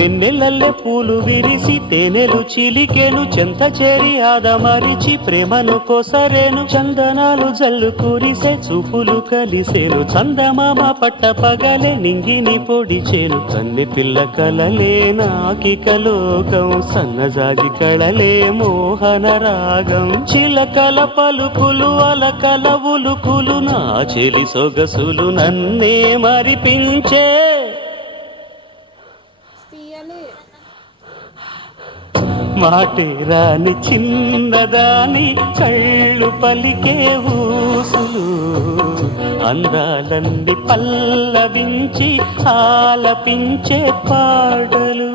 వెన్నెలల్లె పూలు విరిసి తేనెలు చిలికేను చెంత చేరి ఆదమరిచి ప్రేమను కోసరేను చందనాలు జల్లు కురిసే చూపులు కలిసేను చందమామ పట్ట పగలే నింగిని పొడిచేను కన్నె పిల్ల కలలే నాకిక లోకం సన్నజాజి కళలే మోహన రాగం చిలకల పలుకులు అలకల ఉలుకులు నా చెలి సొగసులు నన్నే మరిపించే మాటే రాని చిన్నదాని కళ్ళు పలికే ఊసులు అందాలన్నీ పల్లవించి ఆలపించే పాటలు